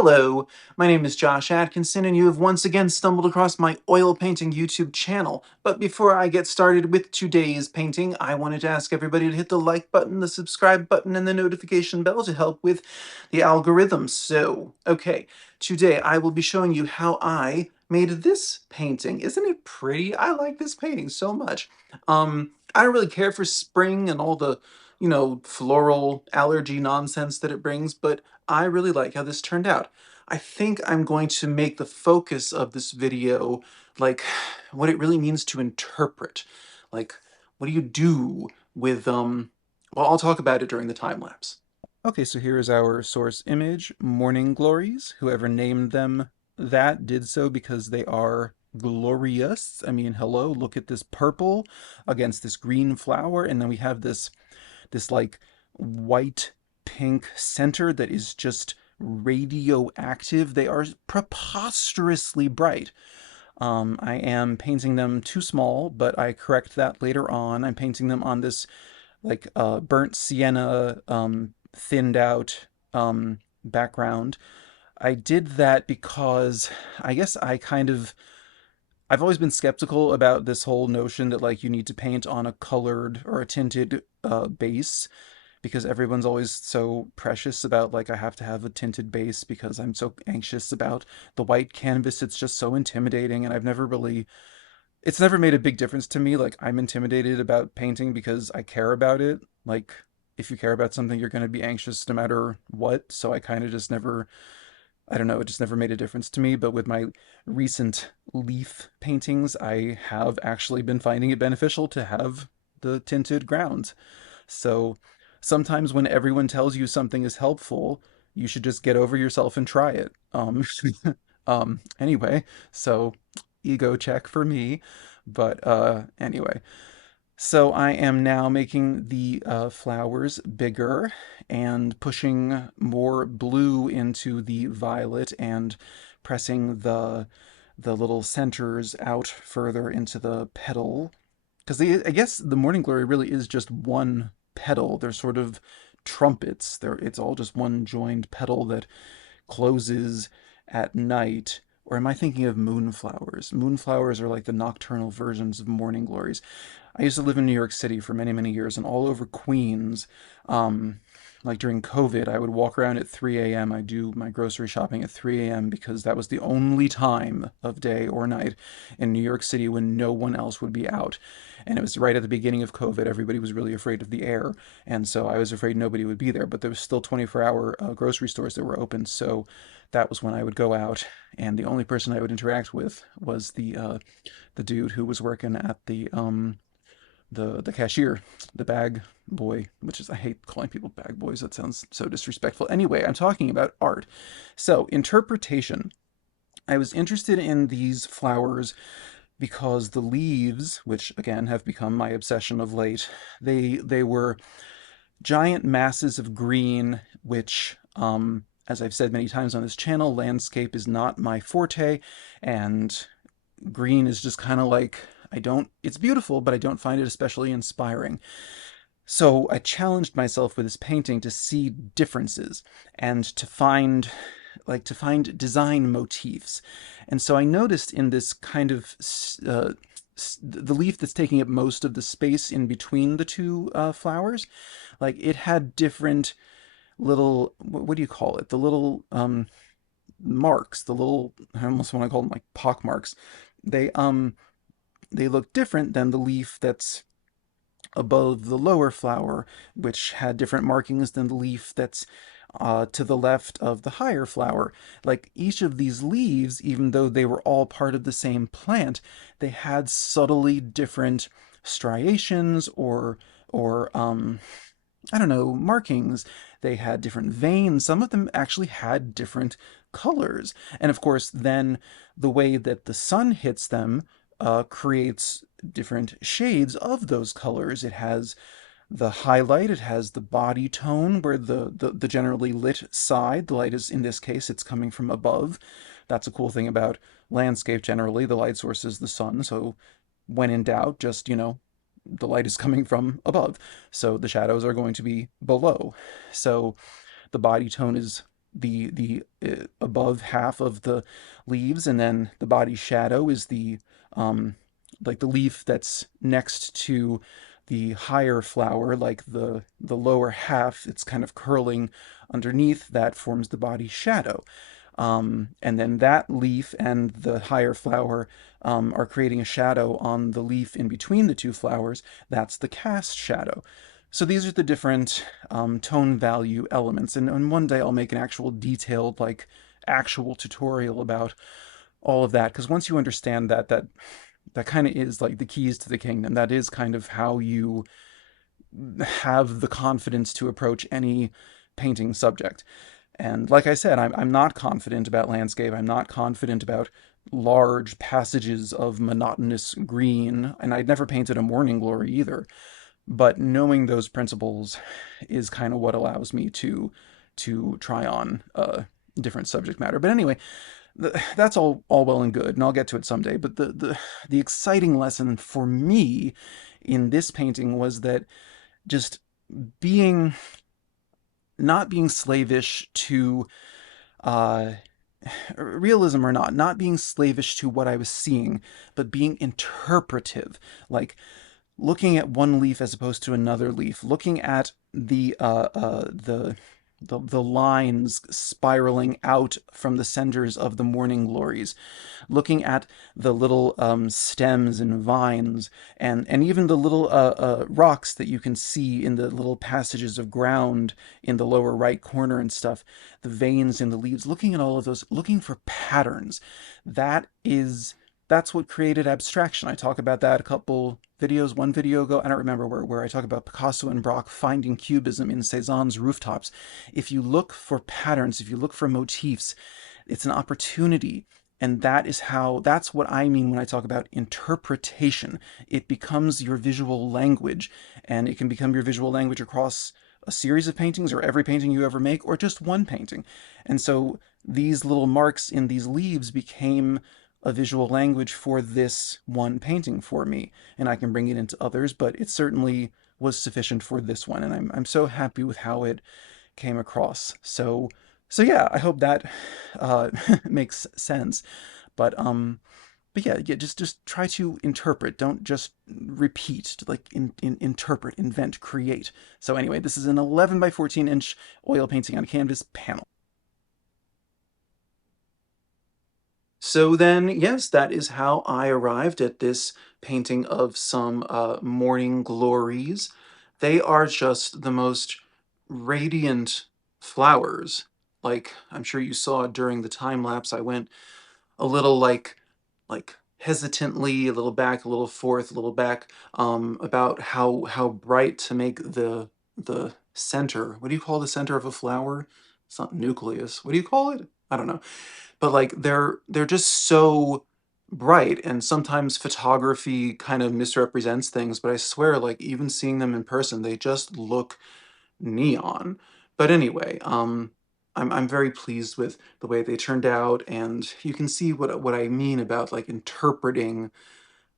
Hello, my name is Josh Atkinson, and you have once again stumbled across my oil painting YouTube channel. But before I get started with today's painting, I wanted to ask everybody to hit the like button, the subscribe button, and the notification bell to help with the algorithm. Okay, today I will be showing you how I made this painting. Isn't it pretty? I like this painting so much. I don't really care for spring and all the, floral allergy nonsense that it brings, but I really like how this turned out. I think I'm going to make the focus of this video like what it really means to interpret. Like, what do you do with well, I'll talk about it during the time lapse. Okay, so here is our source image, Morning Glories. Whoever named them that did so because they are glorious. I mean, hello, look at this purple against this green flower, and then we have this like white pink center that is just radioactive. They are preposterously bright. I am painting them too small, but I correct that later on. I'm painting them on this like burnt sienna, thinned out background. I did that because I guess I've always been skeptical about this whole notion that like you need to paint on a colored or a tinted base because everyone's always so precious about like I have to have a tinted base because I'm so anxious about the white canvas. It's just so intimidating, and it's never made a big difference to me. Like, I'm intimidated about painting because I care about it. Like, if you care about something, you're going to be anxious no matter what. So I kind of just never, I don't know, it just never made a difference to me. But with my recent leaf paintings, I have actually been finding it beneficial to have the tinted ground. So sometimes when everyone tells you something is helpful, you should just get over yourself and try it. Anyway, so ego check for me. But anyway, so I am now making the flowers bigger and pushing more blue into the violet and pressing the little centers out further into the petal. Because I guess the Morning Glory really is just one petal. They're sort of trumpets. It's all just one joined petal that closes at night. Or am I thinking of moonflowers? Moonflowers are like the nocturnal versions of morning glories. I used to live in New York City for many, many years, and all over Queens, like during COVID, I would walk around at 3 a.m. I do my grocery shopping at 3 a.m. because that was the only time of day or night in New York City when no one else would be out. And it was right at the beginning of COVID. Everybody was really afraid of the air. And so I was afraid nobody would be there. But there was still 24-hour grocery stores that were open. So that was when I would go out. And the only person I would interact with was the dude who was working at the cashier, the bag boy, which is, I hate calling people bag boys. That sounds so disrespectful. Anyway, I'm talking about art. So, interpretation. I was interested in these flowers because the leaves, which again have become my obsession of late, they were giant masses of green, which as I've said many times on this channel, landscape is not my forte, and green is just kind of like I don't it's beautiful, but I don't find it especially inspiring. So I challenged myself with this painting to see differences and to find design motifs. And so I noticed in this kind of the leaf that's taking up most of the space in between the two flowers, like it had different little what do you call it? The little marks, the little I almost want to call them like pock marks. They um they look different than the leaf that's above the lower flower, which had different markings than the leaf that's to the left of the higher flower. Like each of these leaves, even though they were all part of the same plant, they had subtly different striations or I don't know, markings. They had different veins. Some of them actually had different colors. And of course, then the way that the sun hits them creates different shades of those colors. It has the highlight, it has the body tone, where the generally lit side, the light is, in this case, it's coming from above. That's a cool thing about landscape generally. The light source is the sun, so when in doubt, just, the light is coming from above. So the shadows are going to be below. So the body tone is the above above half of the leaves, and then the body shadow is the um, like the leaf that's next to the higher flower, like the lower half. It's kind of curling underneath that forms the body shadow. And then that leaf and the higher flower are creating a shadow on the leaf in between the two flowers. That's the cast shadow. So these are the different tone value elements, and one day I'll make an actual detailed, like actual tutorial about all of that, because once you understand that, that kind of is like the keys to the kingdom. That is kind of how you have the confidence to approach any painting subject. And like I said, I'm not confident about landscape. I'm not confident about large passages of monotonous green, and I'd never painted a morning glory either. But knowing those principles is kind of what allows me to try on different subject matter. But anyway, that's all well and good, and I'll get to it someday. But the exciting lesson for me in this painting was that just being not being slavish to uh, realism or not being slavish to what I was seeing, but being interpretive, like looking at one leaf as opposed to another leaf, looking at the lines spiraling out from the centers of the morning glories, looking at the little stems and vines, and even the little rocks that you can see in the little passages of ground in the lower right corner and stuff, the veins in the leaves, looking at all of those, looking for patterns. That's what created abstraction. I talk about that a couple videos, one video ago, I don't remember where I talk about Picasso and Braque finding cubism in Cézanne's rooftops. If you look for patterns, if you look for motifs, it's an opportunity. And that's what I mean when I talk about interpretation. It becomes your visual language, and it can become your visual language across a series of paintings or every painting you ever make or just one painting. And so these little marks in these leaves became a visual language for this one painting for me, and I can bring it into others, but it certainly was sufficient for this one, and I'm so happy with how it came across. So yeah, I hope that uh, makes sense. But yeah, just try to interpret. Don't just repeat. Like interpret, invent, create. So anyway, this is an 11 by 14-inch oil painting on canvas panel. So then, yes, that is how I arrived at this painting of some morning glories. They are just the most radiant flowers. Like I'm sure you saw during the time lapse, I went a little like hesitantly, a little back, a little forth, a little back, about how bright to make the center. What do you call the center of a flower? It's not nucleus. What do you call it? I don't know. But like they're just so bright, and sometimes photography kind of misrepresents things, but I swear, like even seeing them in person, they just look neon. But anyway, I'm very pleased with the way they turned out, and you can see what I mean about like interpreting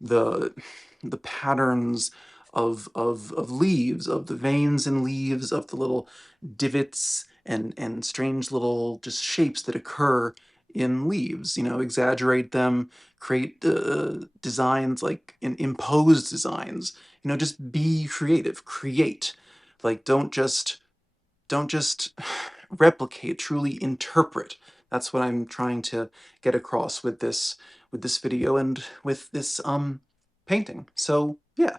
the the patterns of leaves, of the veins in leaves, of the little divots and strange little just shapes that occur in leaves. You know, exaggerate them, create designs like imposed designs. You know, just be creative, create. Like don't just replicate, truly interpret. That's what I'm trying to get across with this video and with this painting. So yeah.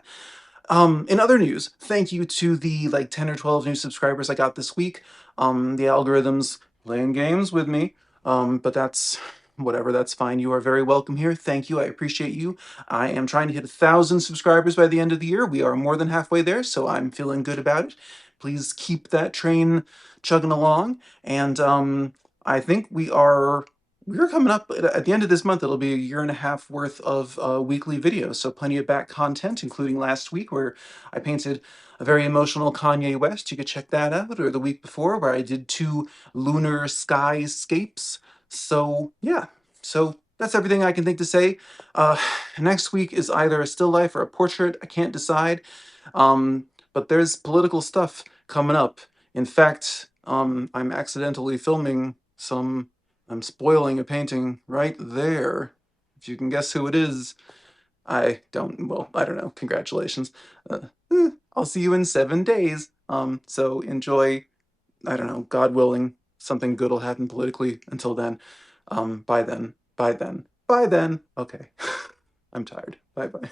In other news, thank you to the like 10 or 12 new subscribers I got this week. The algorithm's playing games with me. But that's whatever, that's fine. You are very welcome here. Thank you. I appreciate you. I am trying to hit 1,000 subscribers by the end of the year. We are more than halfway there, so I'm feeling good about it. Please keep that train chugging along. And I think we're coming up at the end of this month. It'll be a year and a half worth of weekly videos, so plenty of back content, including last week where I painted a very emotional Kanye West. You could check that out, or the week before where I did 2 lunar skyscapes. So yeah, so that's everything I can think to say. Uh, Next week is either a still life or a portrait. I can't decide. But there's political stuff coming up. In fact, I'm accidentally filming some I'm spoiling a painting right there. If you can guess who it is, I don't, well, I don't know. Congratulations. I'll see you in 7 days. So enjoy, I don't know, God willing, something good will happen politically until then. Bye then. Bye then. Bye then. Okay. I'm tired. Bye bye.